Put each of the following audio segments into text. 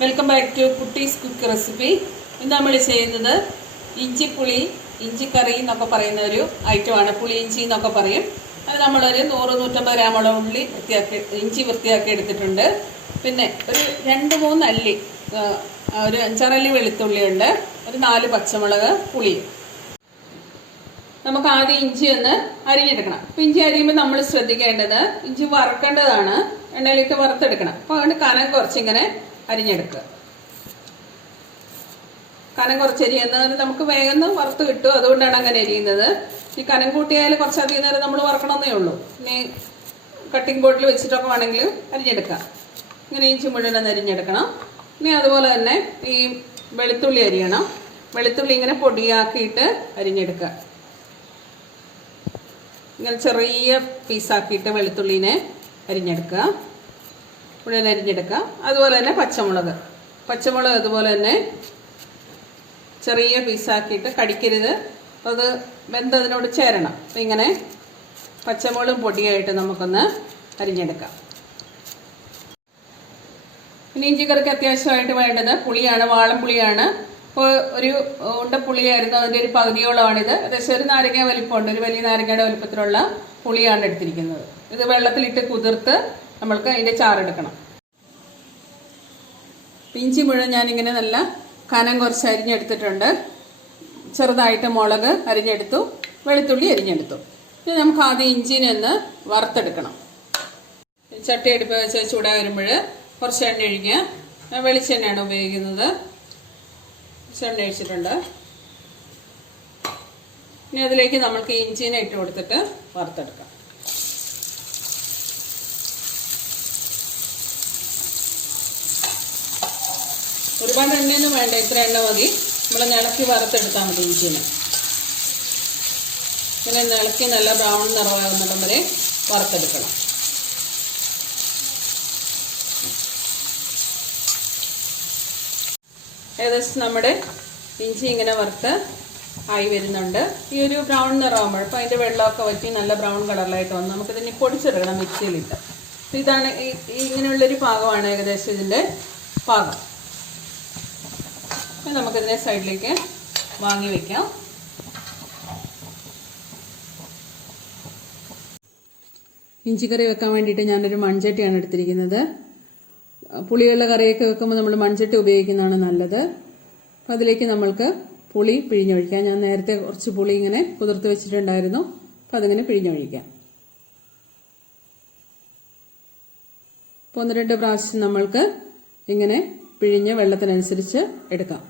Welcome back to Kutties cook recipe. ഇന്ന് നമ്മൾ ചെയ്യുന്നത് ഇഞ്ചിപ്പുളി ഇഞ്ചിക്കറി എന്നൊക്കെ പറയുന്ന ഒരു ഐറ്റമാണ്. പുളി ഇഞ്ചി എന്നൊക്കെ പറയും. അത് നമ്മളൊരു 100-150 ഗ്രാമോളം ഇഞ്ചി വൃത്തിയാക്കി എടുത്തിട്ടുണ്ട്. പിന്നെ ഒരു 2-3 അല്ലി, ഒരു 5-6 അല്ലി വെളുത്തുള്ളിയുണ്ട്, ഒരു 4 പച്ചമുളക്, പുളി. നമുക്ക് ആദ്യം ഇഞ്ചി ഒന്ന് അരിഞ്ഞെടുക്കണം. അപ്പം ഇഞ്ചി അരിയുമ്പോൾ നമ്മൾ ശ്രദ്ധിക്കേണ്ടത് ഇഞ്ചി വറുക്കേണ്ടതാണ്, എണ്ണയിലിട്ട് വറുത്തെടുക്കണം. അപ്പോൾ അതുകൊണ്ട് കനം കുറച്ചിങ്ങനെ അരിഞ്ഞെടുക്കുക. കനം കുറച്ച് അരിയുന്നത് നമുക്ക് വേഗം വറുത്ത് കിട്ടും, അതുകൊണ്ടാണ് അങ്ങനെ അരിയുന്നത്. ഈ കനം കൂട്ടിയാൽ കുറച്ചധികം നേരം നമ്മൾ വറക്കണമെന്നേ ഉള്ളൂ. ഇനി കട്ടിംഗ് ബോർഡിൽ വെച്ചിട്ടൊക്കെ വേണമെങ്കിൽ അരിഞ്ഞെടുക്കാം. ഇങ്ങനെ ഇഞ്ചി മുഴുവൻ അരിഞ്ഞെടുക്കണം. ഇനി അതുപോലെ തന്നെ ഈ വെളുത്തുള്ളി അരിയണം. വെളുത്തുള്ളി ഇങ്ങനെ പൊടിയാക്കിയിട്ട് അരിഞ്ഞെടുക്കുക. ഇങ്ങനെ ചെറിയ പീസാക്കിയിട്ട് വെളുത്തുള്ളിനെ അരിഞ്ഞെടുക്കുക, മുഴുവൻ അരിഞ്ഞെടുക്കുക. അതുപോലെ തന്നെ പച്ചമുളക് അതുപോലെ തന്നെ ചെറിയ പീസാക്കിയിട്ട് കടിക്കരുത്, അത് വെന്തതിനോട് ചേരണം. അപ്പം ഇങ്ങനെ പച്ചമുളകും പൊടിയായിട്ട് നമുക്കൊന്ന് അരിഞ്ഞെടുക്കാം. പിന്നെ ഇഞ്ചിക്കറിക്ക് അത്യാവശ്യമായിട്ട് വേണ്ടത് പുളിയാണ്, വാളംപുളിയാണ്. ഇപ്പോൾ ഒരു ഉണ്ടപ്പുളിയായിരുന്നു, അതിൻ്റെ ഒരു പകുതിയോളമാണിത്. ഏകദേശം ഒരു നാരങ്ങ വലിപ്പമുണ്ട്, ഒരു വലിയ നാരങ്ങയുടെ വലിപ്പത്തിലുള്ള പുളിയാണ് എടുത്തിരിക്കുന്നത്. ഇത് വെള്ളത്തിലിട്ട് കുതിർത്ത് നമ്മൾക്ക് അതിൻ്റെ ചാറെടുക്കണം. ഇഞ്ചി മുഴുവൻ ഞാനിങ്ങനെ നല്ല കനം കുറച്ച് അരിഞ്ഞെടുത്തിട്ടുണ്ട്. ചെറുതായിട്ട് മുളക് അരിഞ്ഞെടുത്തു, വെളുത്തുള്ളി അരിഞ്ഞെടുത്തു. ഇനി നമുക്ക് ആദ്യം ഇഞ്ചിനെ ഒന്ന് വറുത്തെടുക്കണം. ചട്ടി അടുപ്പ് വെച്ച് ചൂടായി വരുമ്പോൾ കുറച്ച് എണ്ണ ഒഴിക്കുക. ഞാൻ വെളിച്ചെണ്ണയാണ് ഉപയോഗിക്കുന്നത്. കുറച്ച് എണ്ണ ഒഴിച്ചിട്ടുണ്ട്. ഇനി അതിലേക്ക് നമ്മൾക്ക് ഇഞ്ചിനെ ഇട്ട് കൊടുത്തിട്ട് വറുത്തെടുക്കാം. ഒരുപാട് എണ്ണയൊന്നും വേണ്ട, ഇത്ര എണ്ണ മതി. നമ്മൾ ഇളക്കി വറുത്തെടുത്താൽ മതി ഇഞ്ചിനെ. ഇങ്ങനെ ഇളക്കി നല്ല ബ്രൗൺ നിറമാകുന്നിടം വരെ വറുത്തെടുക്കണം. ഏകദേശം നമ്മുടെ ഇഞ്ചി ഇങ്ങനെ വറുത്ത് ആയി വരുന്നുണ്ട്. ഈ ഒരു ബ്രൗൺ നിറമാകുമ്പോൾ അപ്പോൾ അതിൻ്റെ വെള്ളമൊക്കെ വറ്റി നല്ല ബ്രൗൺ കളറിലായിട്ട് വന്ന് നമുക്കിതിനെ പൊടിച്ചെടുക്കണം മിക്സിയിലിട്ട്. ഇതാണ് ഇങ്ങനെയുള്ളൊരു പാകമാണ് ഏകദേശം ഇതിൻ്റെ പാകം. നമുക്കിതിനെ സൈഡിലേക്ക് വാങ്ങി വെക്കാം. ഇഞ്ചിക്കറി വെക്കാൻ വേണ്ടിയിട്ട് ഞാനൊരു മൺചട്ടിയാണ് എടുത്തിരിക്കുന്നത്. പുളിയുള്ള കറിയൊക്കെ വെക്കുമ്പോൾ നമ്മൾ മൺചട്ടി ഉപയോഗിക്കുന്നതാണ് നല്ലത്. അപ്പം അതിലേക്ക് നമ്മൾക്ക് പുളി പിഴിഞ്ഞൊഴിക്കാം. ഞാൻ നേരത്തെ കുറച്ച് പുളി ഇങ്ങനെ കുതിർത്ത് വെച്ചിട്ടുണ്ടായിരുന്നു, അപ്പം അതിങ്ങനെ പിഴിഞ്ഞൊഴിക്കാം. അപ്പോൾ 1-2 പ്രാവശ്യം നമ്മൾക്ക് ഇങ്ങനെ പിഴിഞ്ഞ് വെള്ളത്തിനനുസരിച്ച് എടുക്കാം.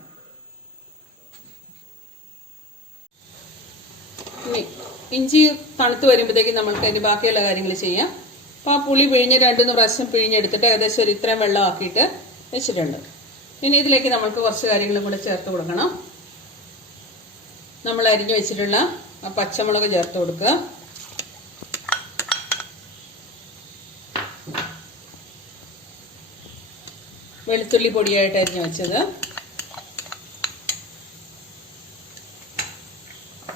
ഇഞ്ചി തണുത്ത് വരുമ്പോഴത്തേക്കും നമ്മൾക്ക് അതിൻ്റെ ബാക്കിയുള്ള കാര്യങ്ങൾ ചെയ്യാം. അപ്പോൾ ആ പുളി പിഴിഞ്ഞ് 2-3 പ്രാവശ്യം പിഴിഞ്ഞെടുത്തിട്ട് ഏകദേശം ഒരു ഇത്രയും വെള്ളം ആക്കിയിട്ട് വെച്ചിട്ടുണ്ട്. ഇനി ഇതിലേക്ക് നമ്മൾക്ക് കുറച്ച് കാര്യങ്ങളും കൂടെ ചേർത്ത് കൊടുക്കണം. നമ്മൾ അരിഞ്ഞു വെച്ചിട്ടുള്ള ആ പച്ചമുളക് ചേർത്ത് കൊടുക്കുക. വെളുത്തുള്ളി പൊടിയായിട്ട് അരിഞ്ഞു വെച്ചത്,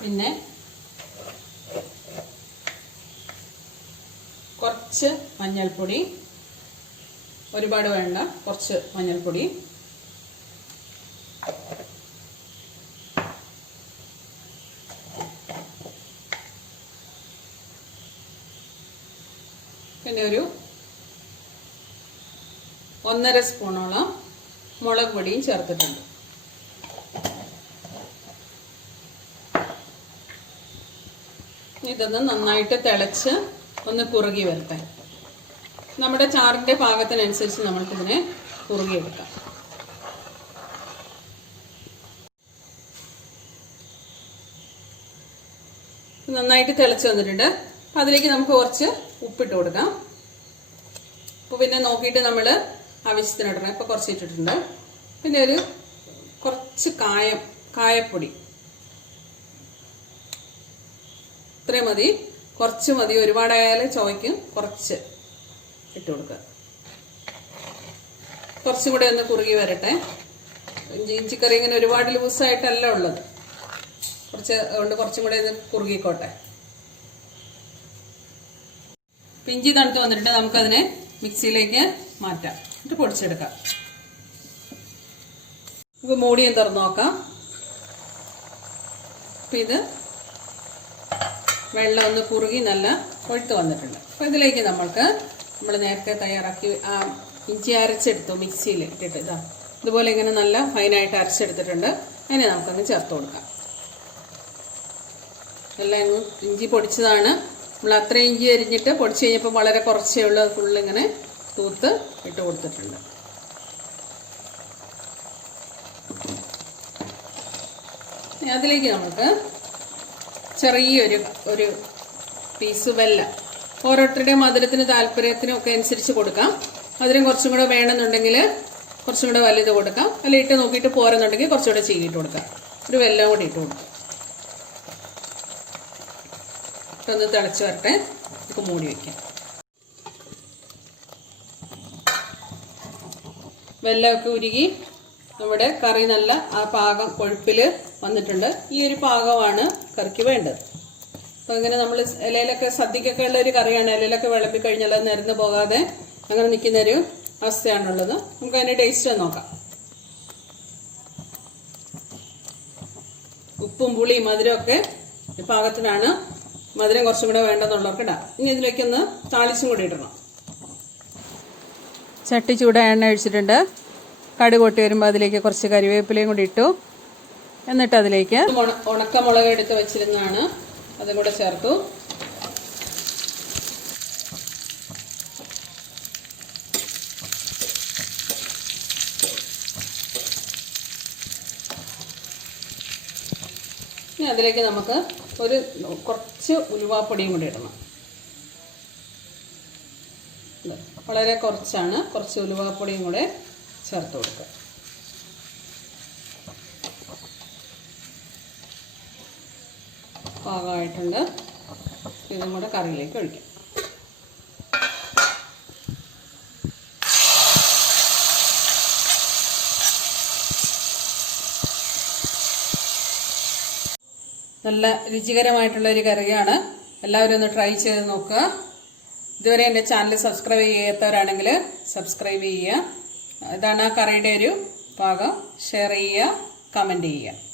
പിന്നെ കുറച്ച് മഞ്ഞൾപ്പൊടി, ഒരുപാട് വേണ്ട, കുറച്ച് മഞ്ഞൾപ്പൊടി, പിന്നെ ഒരു 1.5 സ്പൂണോളം മുളക് പൊടിയും ചേർത്തിട്ടുണ്ട്. ഇതൊന്ന് നന്നായിട്ട് തിളച്ച് ഒന്ന് കുറുകി വരട്ടെ. നമ്മുടെ ചാറിൻ്റെ പാകത്തിനനുസരിച്ച് നമ്മൾക്കിതിനെ കുറുകിയെടുക്കാം. നന്നായിട്ട് തിളച്ച് വന്നിട്ടുണ്ട്. അതിലേക്ക് നമുക്ക് കുറച്ച് ഉപ്പിട്ട് കൊടുക്കാം. അപ്പോൾ പിന്നെ നോക്കിയിട്ട് നമ്മൾ ആവശ്യത്തിനിടണം. ഇപ്പോൾ കുറച്ച് ഇട്ടിട്ടുണ്ട്. പിന്നെ ഒരു കുറച്ച് കായപ്പൊടി, ഇത്രയും മതി, കുറച്ച് മതി. ഒരുപാടായാലും ചുവയ്ക്കും. കുറച്ച് ഇട്ട് കൊടുക്കുക. കുറച്ചും കൂടെ ഒന്ന് കുറുകി വരട്ടെ. ഇഞ്ചിക്കറി ഇങ്ങനെ ഒരുപാട് ലൂസായിട്ടല്ല ഉള്ളത്, അതുകൊണ്ട് കുറച്ചും കൂടെ ഇത് കുറുകിക്കോട്ടെ. ഇഞ്ചി തണുത്ത് വന്നിട്ട് നമുക്കതിനെ മിക്സിയിലേക്ക് മാറ്റാം, എന്നിട്ട് പൊടിച്ചെടുക്കാം. നമുക്ക് മൂടിയും തുറന്ന് നോക്കാം. അപ്പം ഇത് വെള്ളം ഒന്ന് കുറുകി നല്ല കൊഴുത്ത് വന്നിട്ടുണ്ട്. അപ്പോൾ ഇതിലേക്ക് നമ്മൾ നേരത്തെ തയ്യാറാക്കി ആ ഇഞ്ചി അരച്ചെടുത്തു മിക്സിയിൽ ഇട്ടിട്ട് ഇതുപോലെ ഇങ്ങനെ നല്ല ഫൈനായിട്ട് അരച്ചെടുത്തിട്ടുണ്ട്. അതിനെ നമുക്കങ്ങ് ചേർത്ത് കൊടുക്കാം. എല്ലാം ഇഞ്ചി പൊടിച്ചതാണ്. നമ്മൾ അത്രയും ഇഞ്ചി അരിഞ്ഞിട്ട് പൊടിച്ച് കഴിഞ്ഞപ്പോൾ വളരെ കുറച്ചേ ഉള്ളൂ. അത് ഫുള്ളിങ്ങനെ തൂത്ത് ഇട്ട് കൊടുത്തിട്ടുണ്ട്. അതിലേക്ക് നമുക്ക് ചെറിയൊരു പീസ് വെല്ലം, ഓരോരുത്തരുടെയും മധുരത്തിന് താല്പര്യത്തിനും ഒക്കെ അനുസരിച്ച് കൊടുക്കാം. മധുരം കുറച്ചും കൂടെ വേണമെന്നുണ്ടെങ്കിൽ കുറച്ചും കൂടെ വലുത് കൊടുക്കാം, അല്ല ഇട്ട് നോക്കിയിട്ട് പോരെന്നുണ്ടെങ്കിൽ കുറച്ചുകൂടെ ചീകിയിട്ട് കൊടുക്കാം. ഒരു വെല്ലം കൂടി ഇട്ട് കൊടുക്കാം. ഇട്ടൊന്ന് തിളച്ച് വരട്ടെ, നമുക്ക് മൂടി വയ്ക്കാം. വെല്ലമൊക്കെ ഉരുകി നമ്മുടെ കറി നല്ല ആ പാകം കൊഴുപ്പിൽ വന്നിട്ടുണ്ട്. ഈ ഒരു പാകമാണ് കറിക്ക് വേണ്ടത്. അപ്പോൾ ഇങ്ങനെ നമ്മൾ ഇലയിലൊക്കെ സദ്യക്കൊക്കെ ഉള്ള ഒരു കറിയാണ്. ഇലയിലൊക്കെ വിളമ്പി കഴിഞ്ഞാൽ അത് നിരന്ന് പോകാതെ അങ്ങനെ നിൽക്കുന്നൊരു അവസ്ഥയാണുള്ളത്. നമുക്ക് അതിൻ്റെ ടേസ്റ്റ് നോക്കാം. ഉപ്പും പുളിയും മധുരമൊക്കെ പാകത്തിനാണ്. മധുരം കുറച്ചും കൂടെ വേണ്ടെന്നുള്ളവർക്ക് ഇടാം. ഇനി ഇതിലേക്കൊന്ന് താളിച്ചും കൂടി ഇടണം. ചട്ടി ചൂടായ എണ്ണ ഒഴിച്ചിട്ടുണ്ട്. കടുക് പൊട്ടി വരുമ്പോൾ അതിലേക്ക് കുറച്ച് കരിവേപ്പിലയും കൂടി ഇട്ടു. എന്നിട്ട് അതിലേക്ക് ഉണക്കമുളക് എടുത്ത് വെച്ചിരുന്നതാണ്, അതും കൂടെ ചേർത്തു. ഇനി അതിലേക്ക് നമുക്ക് കുറച്ച് ഉലുവാപ്പൊടിയും കൂടി ഇടണം. വളരെ കുറച്ചാണ്, കുറച്ച് ഉലുവാപ്പൊടിയും കൂടെ ചേർത്ത് കൊടുക്കുക. പാകമായിട്ടുണ്ട്. ഇതും കൂടെ കറിയിലേക്ക് ഒഴിക്കാം. നല്ല രുചികരമായിട്ടുള്ള ഒരു കറിയാണ്. എല്ലാവരും ഒന്ന് ട്രൈ ചെയ്ത് നോക്കുക. ഇതുവരെ എൻ്റെ ചാനൽ സബ്സ്ക്രൈബ് ചെയ്യാത്തവരാണെങ്കിൽ സബ്സ്ക്രൈബ് ചെയ്യുക. ഇതാണ് ആ കറിയുടെ ഒരു പാകം. ഷെയർ ചെയ്യുക, കമൻറ്റ് ചെയ്യുക.